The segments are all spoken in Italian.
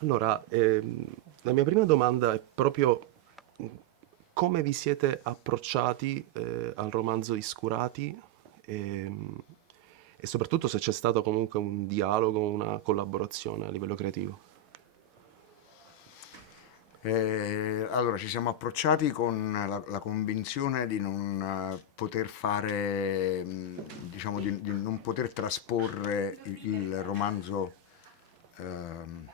Allora, la mia prima domanda è proprio mh, come vi siete approcciati al romanzo Iscurati ehm, e soprattutto se c'è stato comunque un dialogo, una collaborazione a livello creativo. Allora, ci siamo approcciati con la convinzione di non poter fare, diciamo, di non poter trasporre il romanzo, ehm,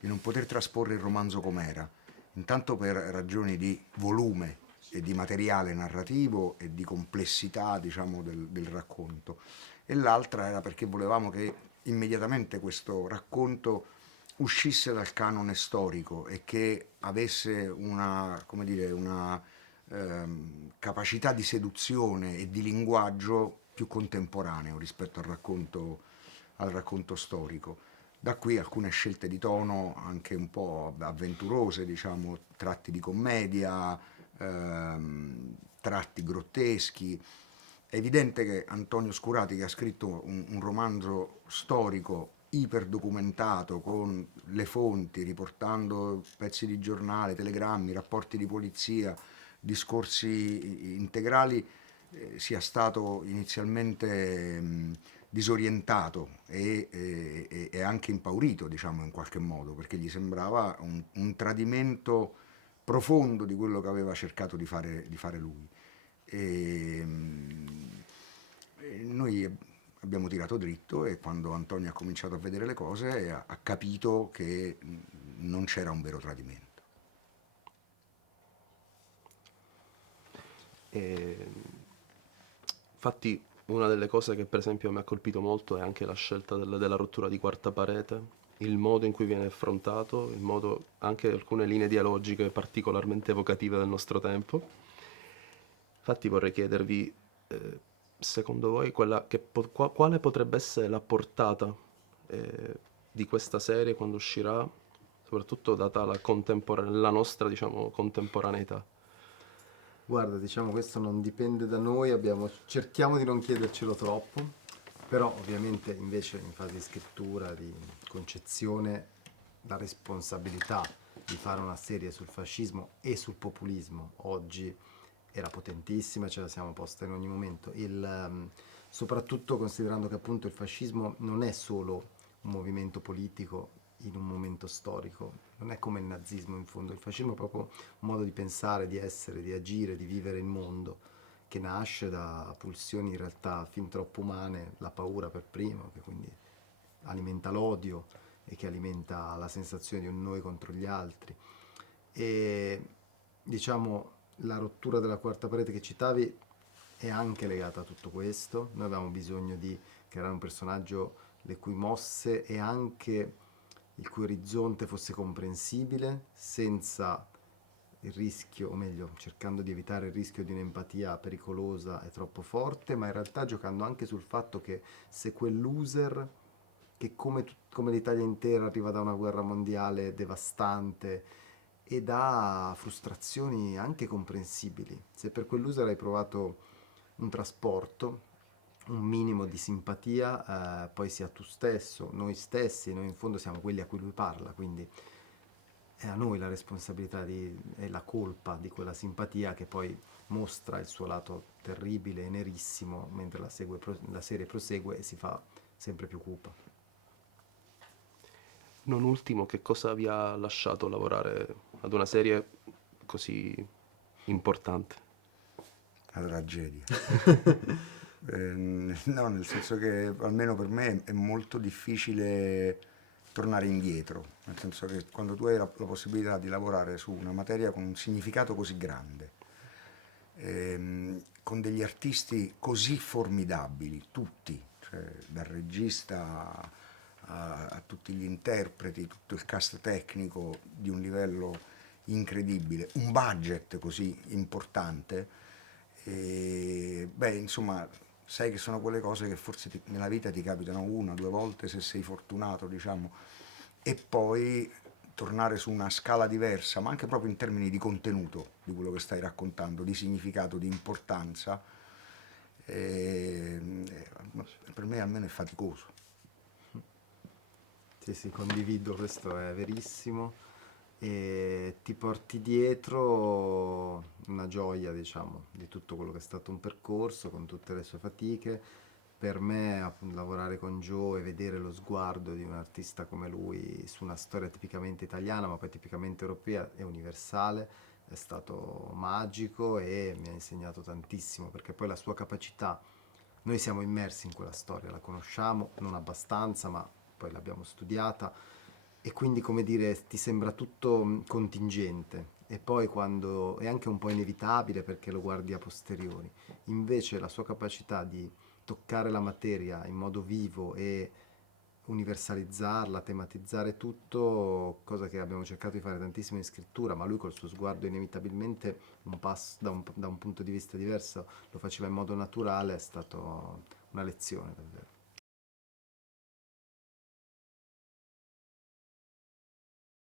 di non poter trasporre il romanzo com'era, intanto per ragioni di volume e di materiale narrativo e di complessità, diciamo, del racconto, e l'altra era perché volevamo che immediatamente questo racconto uscisse dal canone storico e che avesse una, come dire, una capacità di seduzione e di linguaggio più contemporaneo rispetto al racconto storico. Da qui alcune scelte di tono anche un po' avventurose, diciamo, tratti di commedia, tratti grotteschi. È evidente che Antonio Scurati, che ha scritto un romanzo storico iperdocumentato con le fonti, riportando pezzi di giornale, telegrammi, rapporti di polizia, discorsi integrali, sia stato inizialmente disorientato e anche impaurito, diciamo, in qualche modo, perché gli sembrava un tradimento profondo di quello che aveva cercato di fare lui. E, e noi abbiamo tirato dritto e quando Antonio ha cominciato a vedere le cose ha capito che non c'era un vero tradimento. E, infatti, una delle cose che per esempio mi ha colpito molto è anche la scelta della rottura di quarta parete, il modo in cui viene affrontato, il modo, anche alcune linee dialogiche particolarmente evocative del nostro tempo. Infatti vorrei chiedervi, eh, secondo voi, quale potrebbe essere la portata eh, di questa serie quando uscirà, soprattutto data la nostra, diciamo, contemporaneità? Guarda, diciamo questo non dipende da noi, cerchiamo di non chiedercelo troppo, però ovviamente invece in fase di scrittura, di concezione, la responsabilità di fare una serie sul fascismo e sul populismo oggi era potentissima, ce la siamo posta in ogni momento. Soprattutto considerando che appunto il fascismo non è solo un movimento politico in un momento storico, non è come il nazismo in fondo, il fascismo è proprio un modo di pensare, di essere, di agire, di vivere il mondo, che nasce da pulsioni in realtà fin troppo umane, la paura per primo, che quindi alimenta l'odio e che alimenta la sensazione di un noi contro gli altri. E diciamo la rottura della quarta parete che citavi è anche legata a tutto questo. Noi avevamo bisogno di creare un personaggio le cui mosse e anche il cui orizzonte fosse comprensibile senza il rischio, o meglio, cercando di evitare il rischio di un'empatia pericolosa e troppo forte, ma in realtà giocando anche sul fatto che se quel loser, che come l'Italia intera arriva da una guerra mondiale devastante e da frustrazioni anche comprensibili, se per quel loser hai provato un trasporto, un minimo di simpatia, poi sia tu stesso, noi stessi, noi in fondo siamo quelli a cui lui parla, quindi è a noi la responsabilità e la colpa di quella simpatia che poi mostra il suo lato terribile e nerissimo mentre la serie prosegue e si fa sempre più cupa. Non ultimo, che cosa vi ha lasciato lavorare ad una serie così importante? La tragedia. No, nel senso che almeno per me è molto difficile tornare indietro, nel senso che quando tu hai la possibilità di lavorare su una materia con un significato così grande, con degli artisti così formidabili, tutti, cioè dal regista a tutti gli interpreti, tutto il cast tecnico di un livello incredibile, un budget così importante, e, beh, insomma, sai che sono quelle cose che forse nella vita ti capitano una, due volte se sei fortunato, diciamo, e poi tornare su una scala diversa, ma anche proprio in termini di contenuto di quello che stai raccontando, di significato, di importanza, eh, per me almeno è faticoso. Sì, sì, condivido, questo è verissimo e ti porti dietro una gioia, diciamo, di tutto quello che è stato un percorso con tutte le sue fatiche. Per me, lavorare con Joe e vedere lo sguardo di un artista come lui su una storia tipicamente italiana, ma poi tipicamente europea e universale, è stato magico e mi ha insegnato tantissimo, perché poi la sua capacità, noi siamo immersi in quella storia, la conosciamo, non abbastanza, ma poi l'abbiamo studiata e quindi, come dire, ti sembra tutto contingente e poi quando è anche un po' inevitabile perché lo guardi a posteriori. Invece la sua capacità di toccare la materia in modo vivo e universalizzarla, tematizzare tutto, cosa che abbiamo cercato di fare tantissimo in scrittura, ma lui col suo sguardo inevitabilmente un passo da un punto di vista diverso lo faceva in modo naturale, è stato una lezione davvero.